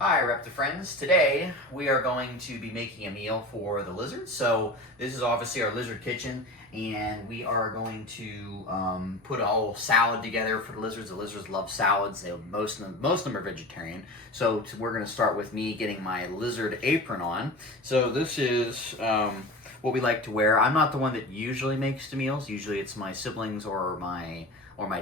Hi Repti friends. Today we are going to be making a meal for the lizards. So this is obviously our lizard kitchen, and we are going to put a whole salad together for the lizards. The lizards love salads. Most of them are vegetarian. So we're going to start with me getting my lizard apron on. So this is what we like to wear. I'm not the one that usually makes the meals. Usually it's my siblings or my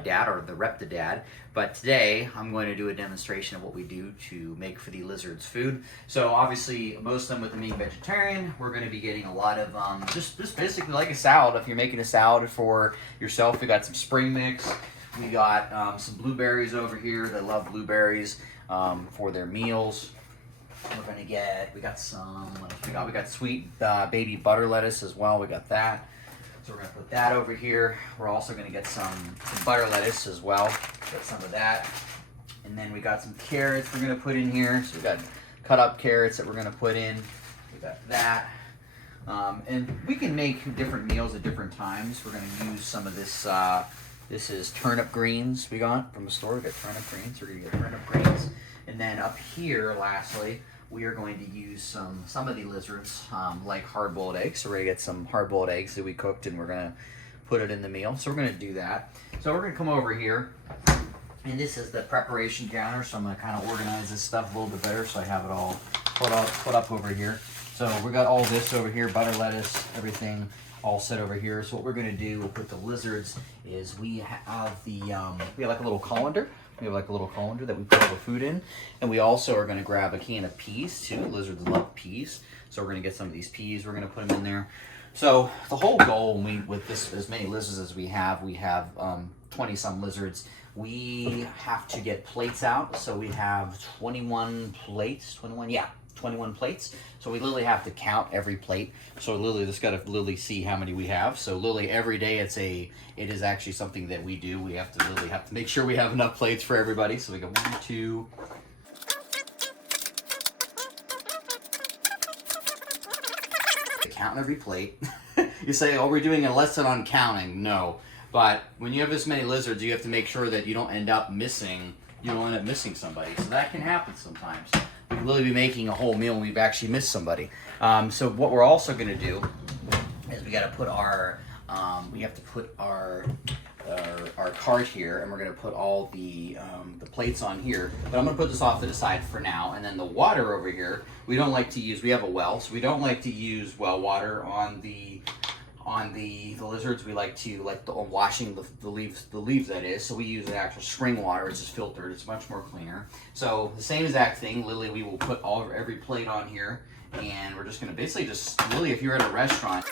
dad, or the Repti dad. But today I'm going to do a demonstration of what we do to make for the lizards food. So obviously most of them, with them being vegetarian, we're going to be getting a lot of just basically like a salad. If you're making a salad for yourself, we got some spring mix. We got some blueberries over here. They love blueberries for their meals. We're going to we got some, what else we got? We got sweet baby butter lettuce as well. We got that. So we're going to put that over here. We're also going to get some butter lettuce as well. Get some of that. And then we got some carrots we're going to put in here. So we got cut up carrots that we're going to put in. We got that. And we can make different meals at different times. We're going to use some of this. This is turnip greens we got from the store. We got turnip greens. We're going to get turnip greens. And then up here, lastly, we are going to use some of the lizards like hard-boiled eggs. So we're going to get some hard-boiled eggs that we cooked, and we're going to put it in the meal. So we're going to do that. So we're going to come over here, and this is the preparation counter. So I'm going to kind of organize this stuff a little bit better so I have it all put up over here. So we got all this over here, butter, lettuce, everything all set over here. So what we're going to do with the lizards is we have we have like a little colander. We have like a little colander that we put all the food in. And we also are going to grab a can of peas too. Lizards love peas. So we're going to get some of these peas. We're going to put them in there. So the whole goal with this, as many lizards as we have 20 some lizards. We have to get plates out. So we have 21 plates, 21 plates. So we literally have to count every plate. So Lily just got to literally see how many we have. So literally every day it is actually something that we do. We have to make sure we have enough plates for everybody. So we go 1, 2. Count every plate. You say, oh, we're doing a lesson on counting. No. But when you have this many lizards, you have to make sure that you don't end up missing somebody. So that can happen sometimes. We could literally be making a whole meal and we've actually missed somebody. So what we're also going to do is we have to put our cart here, and we're going to put all the plates on here. But I'm going to put this off to the side for now. And then the water over here, we don't like to use. We have a well, so we don't like to use well water on the lizards. We like washing the leaves that is. So we use the actual spring water. It's just filtered. It's much more cleaner. So the same exact thing. Lily, we will put every plate on here, and we're just going to basically Lily, if you're at a restaurant.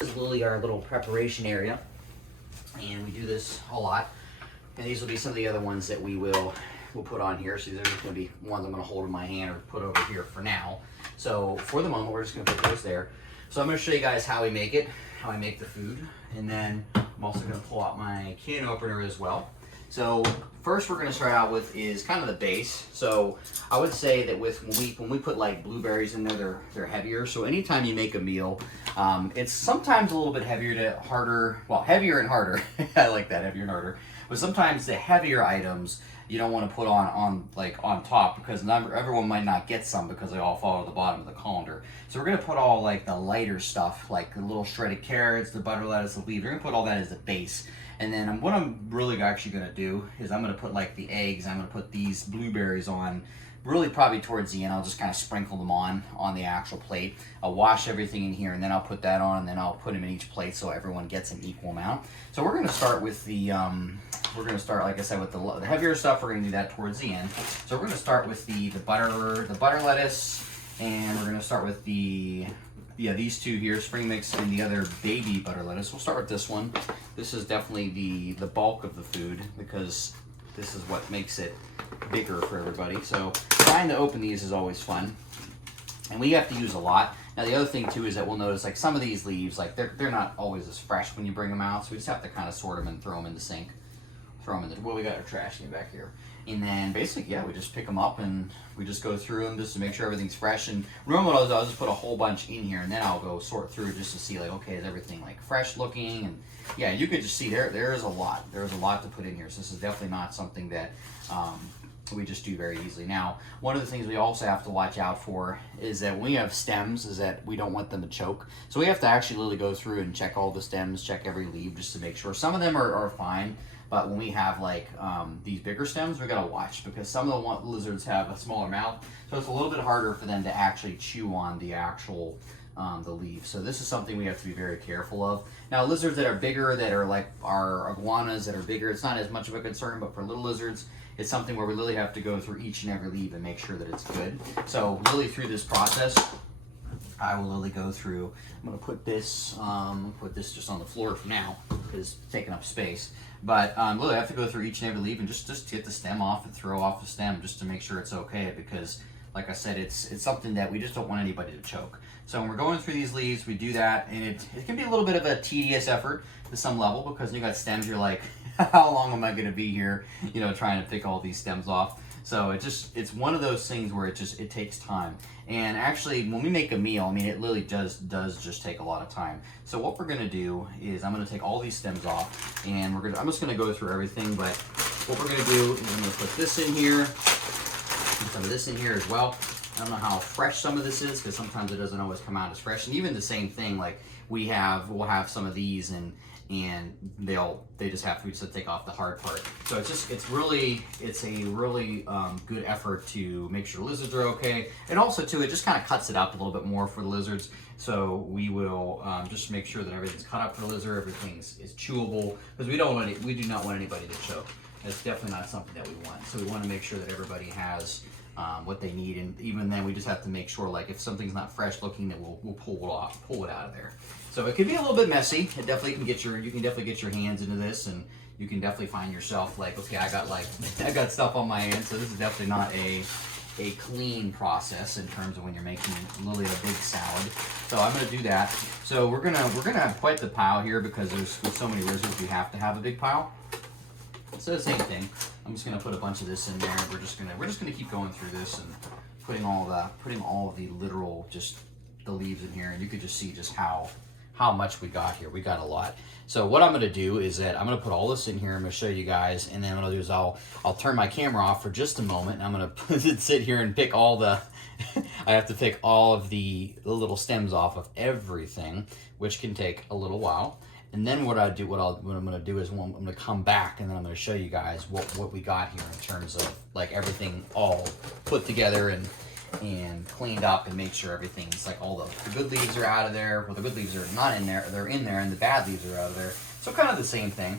This is literally our little preparation area, and we do this a lot. And these will be some of the other ones that we'll put on here. So these are just going to be ones I'm going to hold in my hand or put over here for now. So for the moment, we're just going to put those there. So I'm going to show you guys how we make it, how I make the food, and then I'm also going to pull out my can opener as well. So first we're going to start out with is kind of the base. So I would say that when we put like blueberries in there, they're heavier. So anytime you make a meal, it's sometimes a little bit heavier and harder. I like that, heavier and harder. But sometimes the heavier items you don't want to put on top, because everyone might not get some because they all fall to the bottom of the colander. So we're going to put all like the lighter stuff, like the little shredded carrots, the butter lettuce, the leaves. We're going to put all that as the base. And then what I'm really actually going to do is I'm going to put like the eggs. I'm going to put these blueberries on really probably towards the end. I'll just kind of sprinkle them on the actual plate. I'll wash everything in here, and then I'll put that on, and then I'll put them in each plate so everyone gets an equal amount. So we're going to start with like I said, with the heavier stuff. We're going to do that towards the end. So we're going to start with the butter lettuce, and we're going to start with these two here, spring mix and the other baby butter lettuce. We'll start with this one. This is definitely the bulk of the food, because this is what makes it bigger for everybody. So trying to open these is always fun, and we have to use a lot. Now the other thing too is that we'll notice like some of these leaves, like they're not always as fresh when you bring them out, so we just have to kind of sort them and throw them in the sink. throw them in the, well, we got our trash can back here. And then basically, yeah, we just pick them up and we just go through them just to make sure everything's fresh. And normally what I'll just put a whole bunch in here and then I'll go sort through just to see like, okay, is everything like fresh looking? And yeah, you could just see there is a lot. There's a lot to put in here. So this is definitely not something that we just do very easily. Now, one of the things we also have to watch out for is that when we have stems is that we don't want them to choke. So we have to actually literally go through and check all the stems, check every leaf just to make sure. Some of them are fine. But when we have like these bigger stems, we gotta watch because some of the lizards have a smaller mouth, so it's a little bit harder for them to actually chew on the actual the leaf. So this is something we have to be very careful of. Now lizards that are bigger, that are like our iguanas that are bigger, it's not as much of a concern, but for little lizards, it's something where we really have to go through each and every leaf and make sure that it's good. So really through this process, I will literally go through. I'm gonna put this just on the floor for now because it's taking up space. But literally I have to go through each and every leaf and just get the stem off and throw off the stem just to make sure it's okay because like I said, it's something that we just don't want anybody to choke. So when we're going through these leaves, we do that and it can be a little bit of a tedious effort to some level because when you got stems, you're like, how long am I gonna be here, you know, trying to pick all these stems off? So it's one of those things where it takes time. And actually, when we make a meal, I mean, it literally does just take a lot of time. So what we're gonna do is I'm gonna take all these stems off, and I'm just gonna go through everything. But what we're gonna do is I'm gonna put this in here, and some of this in here as well. I don't know how fresh some of this is because sometimes it doesn't always come out as fresh. And even the same thing, like we'll have some of these and we just have to take off the hard part. So it's a really good effort to make sure the lizards are okay, and also too it just kind of cuts it up a little bit more for the lizards. So we will just make sure that everything's cut up for the lizard, everything is chewable because we do not want anybody to choke. That's definitely not something that we want. So we want to make sure that everybody has what they need, and even then we just have to make sure like if something's not fresh looking that we'll pull it out of there. So it can be a little bit messy. It definitely you can definitely get your hands into this, and you can definitely find yourself like, okay, I got stuff on my hands. So this is definitely not a clean process in terms of when you're making literally a big salad. So I'm gonna do that. So we're gonna have quite the pile here because with so many lizards we have to have a big pile. So the same thing. I'm just gonna put a bunch of this in there. We're just gonna keep going through this and putting all of the literal just the leaves in here, and you could just see just how much we got here. We got a lot. So what I'm gonna do is that I'm gonna put all this in here. I'm gonna show you guys, and then what I'll do is I'll turn my camera off for just a moment, and I'm gonna sit here and pick all the I have to pick all of the little stems off of everything, which can take a little while. And then what I'm gonna do is I'm gonna come back and then I'm gonna show you guys what we got here in terms of like everything all put together and cleaned up and make sure everything's like all the good leaves are out of there. Well, the good leaves are not in there, they're in there, and the bad leaves are out of there. So kind of the same thing.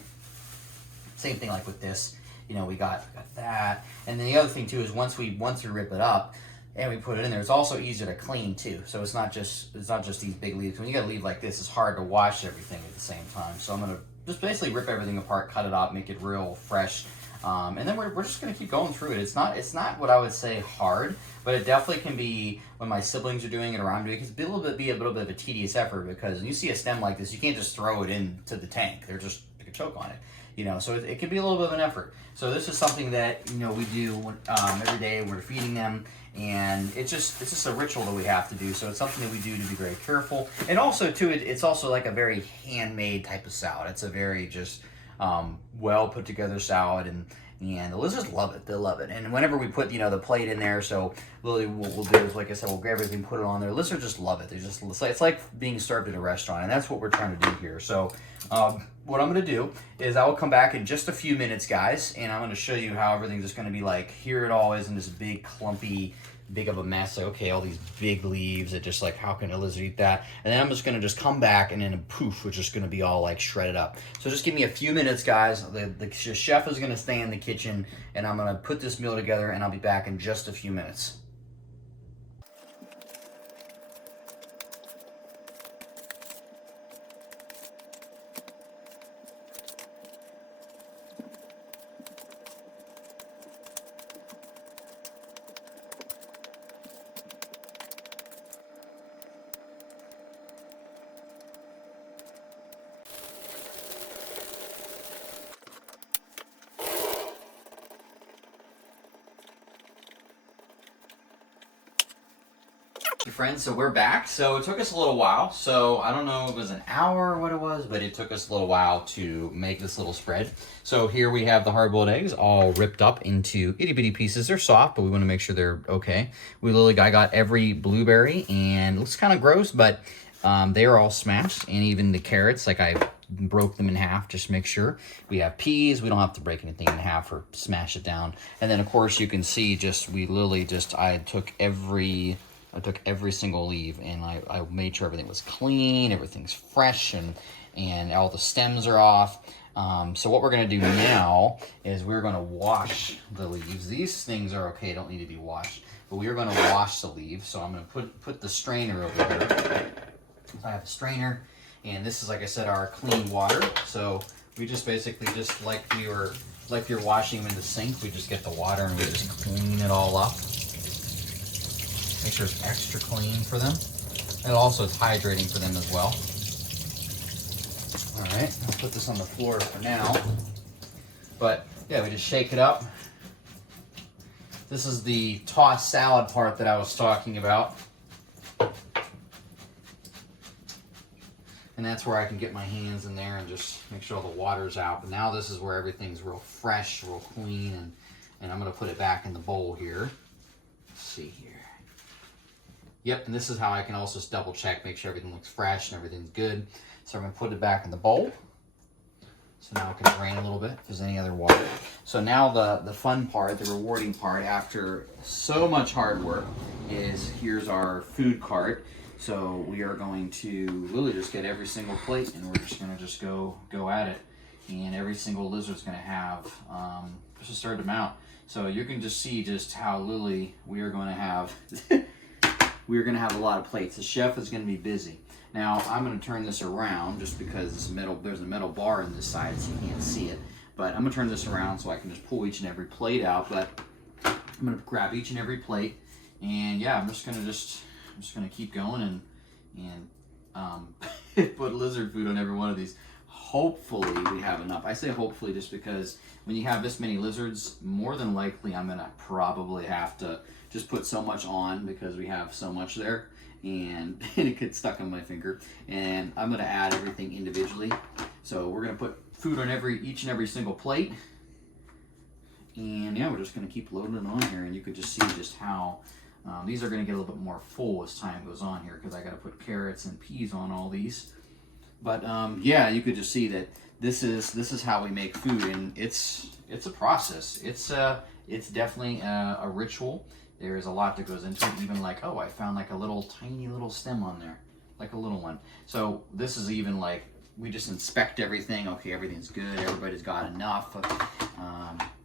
Same thing like with this, you know, we got that. And then the other thing too is once we rip it up and we put it in there, it's also easier to clean too. So it's not just these big leaves. When you got a leaf like this, it's hard to wash everything at the same time. So I'm gonna just basically rip everything apart, cut it up, make it real fresh. And then we're just gonna keep going through it. It's not what I would say hard, but it definitely can be when my siblings are doing it or I'm doing it. It can be a little bit of a tedious effort because when you see a stem like this, you can't just throw it into the tank. They could choke on it, you know. So it can be a little bit of an effort. So this is something that we do every day. We're feeding them, and it's just a ritual that we have to do. So it's something that we do to be very careful, and also too, it's also like a very handmade type of salad. It's a very just well put together salad, and the lizards love it. They love it. And whenever we put the plate in there, so really what we'll do is, like I said, we'll grab everything, put it on there. Lizards just love it. It's like being served at a restaurant, and that's what we're trying to do here. So what I'm going to do is I will come back in just a few minutes, guys, and I'm going to show you how everything's just going to be like. Here it all is in this big clumpy big of a mess. Like, okay, all these big leaves that just like, how can a lizard eat that? And then I'm just gonna come back, and then poof, we're just gonna be all like shredded up. So just give me a few minutes, guys. The chef is gonna stay in the kitchen, and I'm gonna put this meal together, and I'll be back in just a few minutes. friends. So we're back. So it took us a little while. So I don't know if it was an hour or what it was, but it took us a little while to make this little spread. So here we have the hard-boiled eggs all ripped up into itty-bitty pieces. They're soft, but we want to make sure they're okay. I got every blueberry, and it looks kind of gross, but they are all smashed, and even the carrots, like I broke them in half just to make sure. We have peas. We don't have to break anything in half or smash it down. And then of course you can see I took every single leaf, and I made sure everything was clean, everything's fresh, and all the stems are off. So what we're gonna do now is we're gonna wash the leaves. These things are okay, don't need to be washed, but we are gonna wash the leaves. So I'm gonna put the strainer over here. So I have a strainer, and this is, like I said, our clean water. So we just basically, just like you're washing them in the sink, we just get the water and we just clean it all up. Make sure it's extra clean for them. And also it's hydrating for them as well. All right, I'll put this on the floor for now. But yeah, we just shake it up. This is the tossed salad part that I was talking about. And that's where I can get my hands in there and just make sure all the water's out. But now this is where everything's real fresh, real clean, and I'm gonna put it back in the bowl here. Let's see here. Yep, and this is how I can also just double check, make sure everything looks fresh and everything's good. So I'm gonna put it back in the bowl. So now it can drain a little bit if there's any other water. So now the fun part, the rewarding part, after so much hard work, is here's our food cart. So we are going to really just get every single plate, and we're just gonna go at it. And every single lizard's gonna have just a certain amount. So you can just see just how Lily, we are gonna have a lot of plates. The chef is gonna be busy. Now I'm gonna turn this around just because there's a metal bar in this side, so you can't see it. But I'm gonna turn this around so I can just pull each and every plate out. But I'm gonna grab each and every plate, and yeah, I'm just gonna keep going and put lizard food on every one of these. Hopefully we have enough. I say hopefully just because when you have this many lizards, more than likely I'm gonna probably have to just put so much on because we have so much there, and it gets stuck on my finger. And I'm gonna add everything individually. So we're gonna put food on each and every single plate. And yeah, we're just gonna keep loading it on here, and you could just see just how these are going to get a little bit more full as time goes on here because I got to put carrots and peas on all these. But yeah, you could just see that this is how we make food, and it's a process. It's definitely a ritual. There is a lot that goes into it. Even like, oh, I found like a little tiny little stem on there, like a little one. So this is even like we just inspect everything. Okay, everything's good. Everybody's got enough.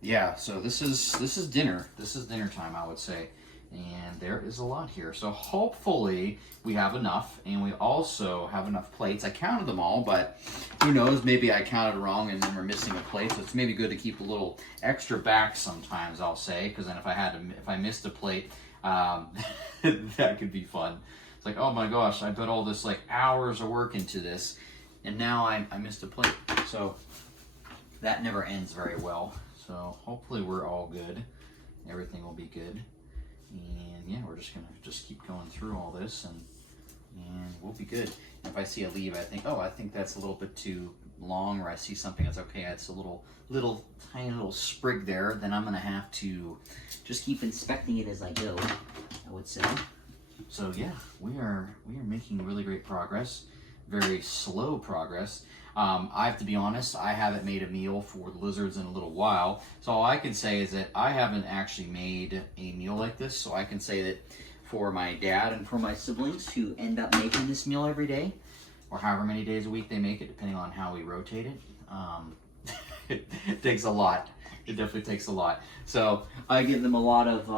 Yeah. So this is dinner. This is dinner time, I would say. And there is a lot here. So hopefully we have enough, and we also have enough plates. I counted them all, but who knows, maybe I counted wrong and then we're missing a plate. So it's maybe good to keep a little extra back sometimes, I'll say, because then if I missed a plate, that could be fun. It's like, oh my gosh, I put all this like hours of work into this, and now I missed a plate. So that never ends very well. So hopefully we're all good. Everything will be good. And yeah, we're just gonna keep going through all this, and we'll be good. If I see a leaf, I think that's a little bit too long, or I see something that's okay, it's a little tiny little sprig there, then I'm gonna have to just keep inspecting it as I go, I would say. So yeah, we are making really great progress. Very slow progress. I have to be honest, I haven't made a meal for the lizards in a little while. So all I can say is that I haven't actually made a meal like this. So I can say that for my dad and for my siblings who end up making this meal every day, or however many days a week they make it, depending on how we rotate it, it takes a lot. It definitely takes a lot. So I give them a lot of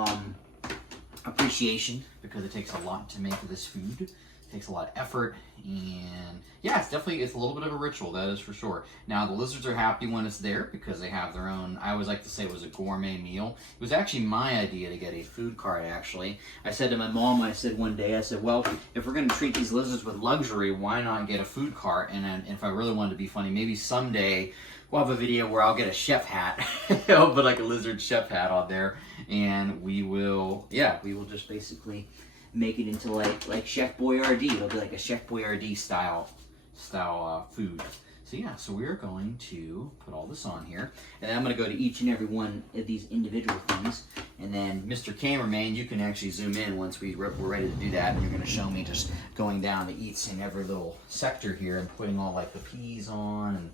appreciation because it takes a lot to make this food. It takes a lot of effort, and yeah, it's a little bit of a ritual, that is for sure. Now the lizards are happy when it's there because they have their own, I always like to say it was a gourmet meal. It was actually my idea to get a food cart, actually. I said to my mom, I said, well, if we're going to treat these lizards with luxury, why not get a food cart? And if I really wanted to be funny, maybe someday we'll have a video where I'll get a chef hat. I'll put like a lizard chef hat on there, and we will just basically make it into like Chef Boyardee. It'll be like a Chef Boyardee style food. So yeah, so we're going to put all this on here, and then I'm going to go to each and every one of these individual things, and then Mr. Cameraman, you can actually zoom in once we're ready to do that, and you're going to show me just going down to each and every little sector here and putting all like the peas on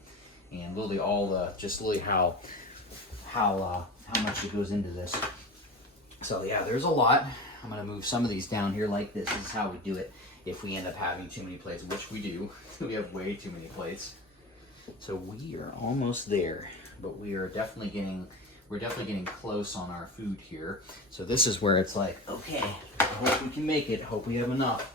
and literally all the literally how much it goes into this. So yeah, there's a lot. I'm going to move some of these down here like this. This is how we do it if we end up having too many plates, which we do. We have way too many plates. So we are almost there, but we're definitely getting close on our food here. So this is where it's like, okay, I hope we can make it. Hope we have enough.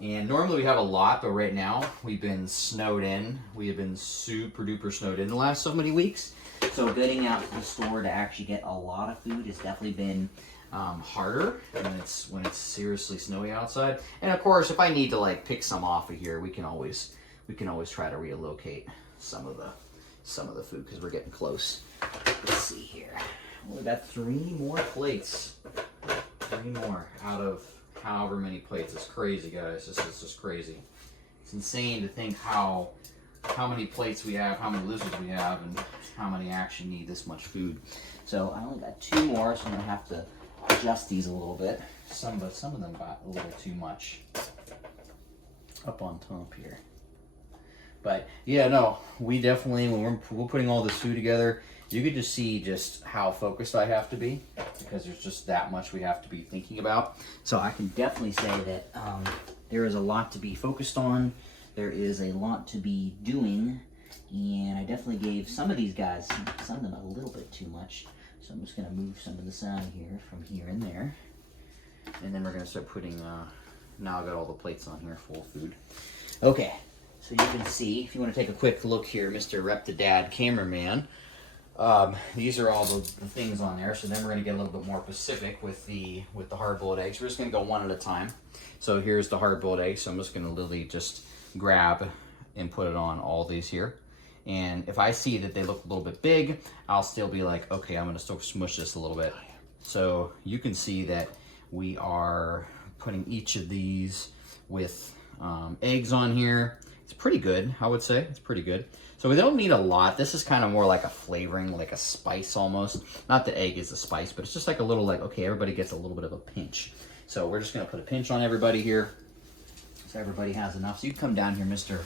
And normally we have a lot, but right now we've been snowed in. We have been super duper snowed in the last so many weeks. So getting out to the store to actually get a lot of food has definitely been harder when it's seriously snowy outside. And of course, if I need to like pick some off of here, we can always try to relocate some of the food because we're getting close. Let's see here. We got 3 more plates. 3 more out of however many plates. It's crazy, guys. This is just crazy. It's insane to think how many plates we have, how many lizards we have, and how many actually need this much food. So I only got 2 more, so I'm gonna have to adjust these a little bit. Some of them got a little too much up on top here. But yeah, no, we definitely, when we're putting all this food together, you could just see just how focused I have to be because there's just that much we have to be thinking about. So I can definitely say that there is a lot to be focused on. There is a lot to be doing, and I definitely gave some of these guys, some of them a little bit too much. So I'm just gonna move some of this out of here from here and there. And then we're gonna start putting, now I've got all the plates on here, full food. Okay. So you can see, if you want to take a quick look here, Mr. Repti-Dad Cameraman, these are all the things on there. So then we're going to get a little bit more specific with the hard-boiled eggs. We're just going to go one at a time. So here's the hard-boiled eggs. So I'm just going to literally just grab and put it on all these here. And if I see that they look a little bit big, I'll still be like, okay, I'm going to still smush this a little bit. So you can see that we are putting each of these with eggs on here. It's pretty good, I would say. It's pretty good. So we don't need a lot. This is kind of more like a flavoring, like a spice almost. Not the egg is a spice, but it's just like a little like, okay, everybody gets a little bit of a pinch. So we're just going to put a pinch on everybody here so everybody has enough. So you come down here, Mr.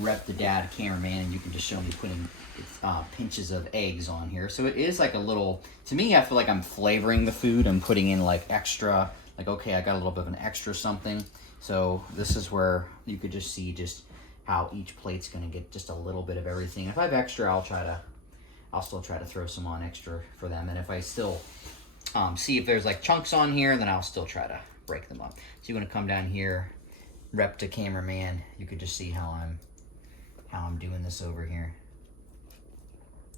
Repti-Dad Cameraman, and you can just show me putting pinches of eggs on here. So it is like a little, to me, I feel like I'm flavoring the food. I'm putting in like extra, like, okay, I got a little bit of an extra something. So this is where you could just see just how each plate's gonna get just a little bit of everything. If I have extra, I'll still try to throw some on extra for them. And if I still see if there's like chunks on here, then I'll still try to break them up. So you're gonna come down here, Repti Cameraman. You could just see how I'm doing this over here.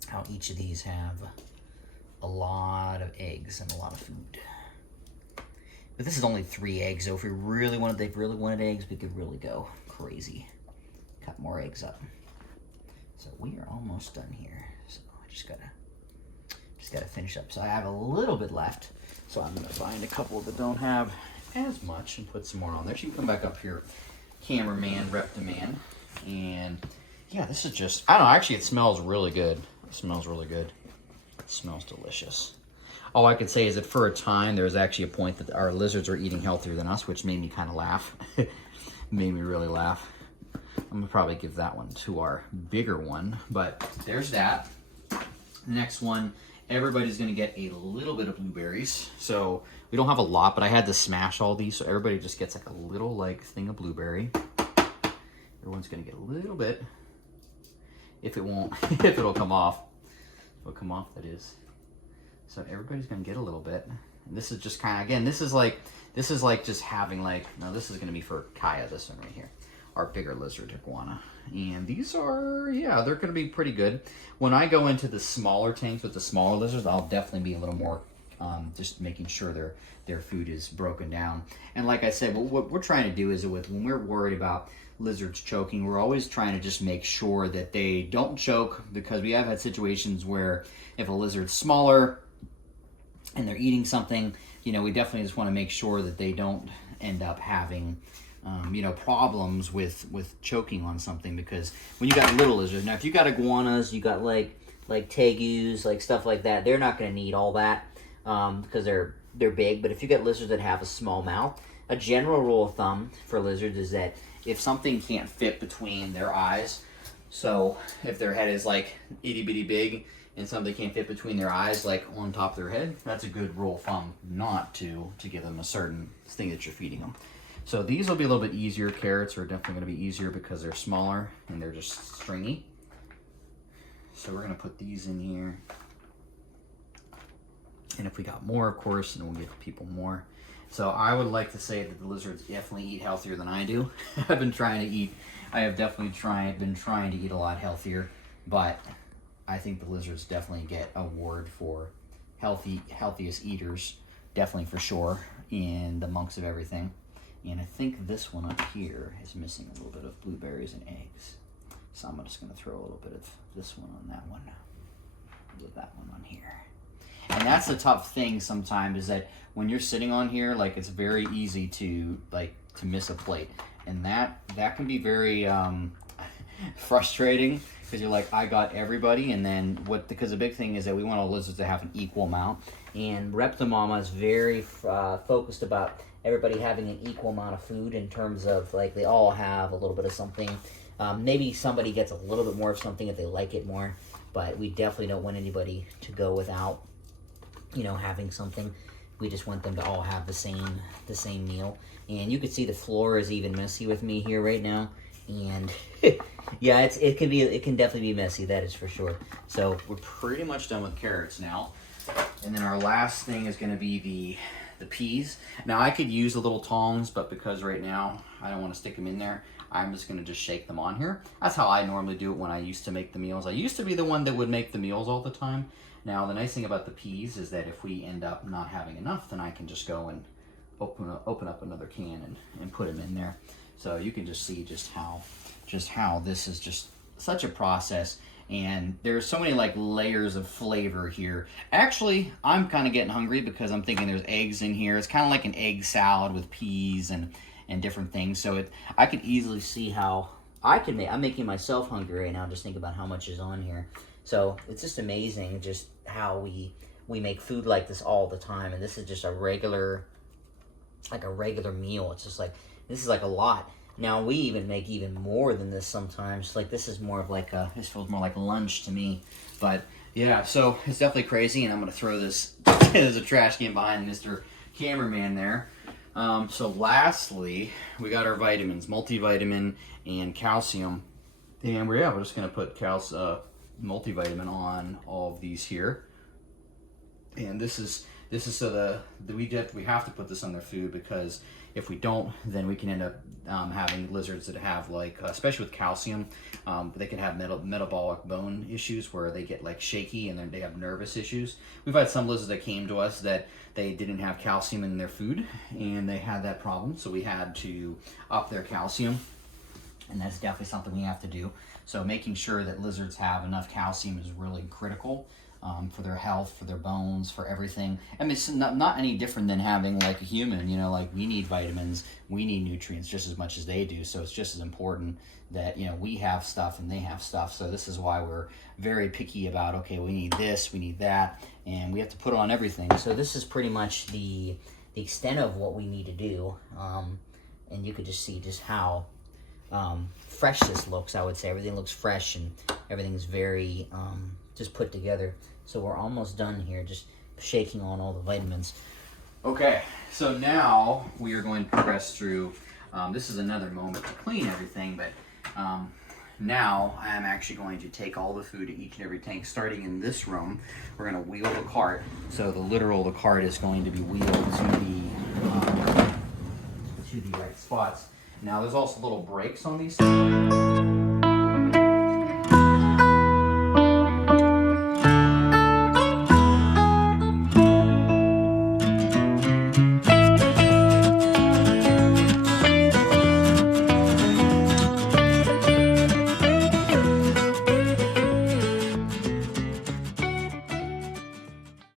How each of these have a lot of eggs and a lot of food. But this is only 3 eggs, so if we really wanted eggs, we could really go crazy. Cut more eggs up. So we are almost done here. So I just gotta finish up. So I have a little bit left. So I'm gonna find a couple that don't have as much and put some more on there. So you can come back up here, Cameraman, Repti-Man. And yeah, this is just, I don't know, actually it smells really good. It smells really good. It smells delicious. All I could say is that for a time, there was actually a point that our lizards were eating healthier than us, which made me kind of laugh. Made me really laugh. I'm gonna probably give that one to our bigger one, but there's that. Next one, everybody's gonna get a little bit of blueberries. So we don't have a lot, but I had to smash all these, so everybody just gets like a little like thing of blueberry. Everyone's gonna get a little bit. If it won't, if it'll come off. It'll come off, that is. So everybody's gonna get a little bit. And this is just kind of, again, this is like just having like, no, this is gonna be for Kaya, this one right here. Our bigger lizard iguana. And these are, yeah, they're gonna be pretty good. When I go into the smaller tanks with the smaller lizards, I'll definitely be a little more just making sure their food is broken down. And like I said, what we're trying to do is when we're worried about lizards choking, we're always trying to just make sure that they don't choke, because we have had situations where if a lizard's smaller and they're eating something, you know, we definitely just want to make sure that they don't end up having, you know, problems with choking on something, because when you got little lizards, now if you got iguanas, you got like tegus, like stuff like that, they're not going to need all that because they're big. But if you get lizards that have a small mouth, a general rule of thumb for lizards is that if something can't fit between their eyes, so if their head is like itty bitty big and something can't fit between their eyes, like on top of their head, that's a good rule of thumb not to give them a certain thing that you're feeding them. So these will be a little bit easier. Carrots are definitely going to be easier because they're smaller and they're just stringy. So we're going to put these in here. And if we got more, of course, then we'll give people more. So I would like to say that the lizards definitely eat healthier than I do. I have definitely been trying to eat a lot healthier, but I think the lizards definitely get an award for healthiest eaters, definitely for sure, in the monks of everything. And I think this one up here is missing a little bit of blueberries and eggs. So I'm just going to throw a little bit of this one on that one, with that one on here. And that's the tough thing sometimes, is that when you're sitting on here, like, it's very easy to miss a plate. And that can be very frustrating, because you're like, I got everybody, and then because the big thing is that we want our lizards to have an equal amount. And Repti-Mama is very focused about everybody having an equal amount of food, in terms of, like, they all have a little bit of something. Maybe somebody gets a little bit more of something if they like it more, but we definitely don't want anybody to go without, you know, having something. We just want them to all have the same meal. And you can see the floor is even messy with me here right now. And yeah, it can definitely be messy, that is for sure. So we're pretty much done with carrots now. And then our last thing is going to be the peas. Now I could use the little tongs, but because right now I don't want to stick them in there, I'm just going to just shake them on here. That's how I normally do it when I used to make the meals. I used to be the one that would make the meals all the time. Now the nice thing about the peas is that if we end up not having enough, then I can just go and open up another can and put them in there. So you can just see just how this is just such a process. And there's so many like layers of flavor here. Actually, I'm kind of getting hungry because I'm thinking there's eggs in here. It's kind of like an egg salad with peas and different things. So I could easily see how I'm making myself hungry right now just think about how much is on here. So it's just amazing just how we make food like this all the time. And this is just a regular meal. It's just like, this is like a lot. Now we even make even more than this sometimes. Like, this is more of like this feels more like lunch to me. But yeah, so it's definitely crazy. And I'm going to throw this, there's a trash can behind Mr. Cameraman there. So lastly, we got our vitamins, multivitamin and calcium. And we're just going to put multivitamin on all of these here. And this is so we have to put this on their food, because if we don't, then we can end up having lizards that have, like, especially with calcium, they can have metabolic bone issues where they get like shaky and then they have nervous issues. We've had some lizards that came to us that they didn't have calcium in their food and they had that problem, so we had to up their calcium, and that's definitely something we have to do. So making sure that lizards have enough calcium is really critical. For their health, for their bones, for everything. I mean, it's not any different than having like a human, you know, like we need vitamins, we need nutrients just as much as they do. So it's just as important that, you know, we have stuff and they have stuff. So this is why we're very picky about, okay, we need this, we need that, and we have to put on everything. So this is pretty much the extent of what we need to do. And you could just see just how fresh this looks, I would say. Everything looks fresh and everything's very just put together. So we're almost done here, just shaking on all the vitamins. Okay, so now we are going to progress through, this is another moment to clean everything, but now I am actually going to take all the food to each and every tank. Starting in this room, we're going to wheel the cart. So the cart is going to be wheeled to the right spots. Now there's also little brakes on these things.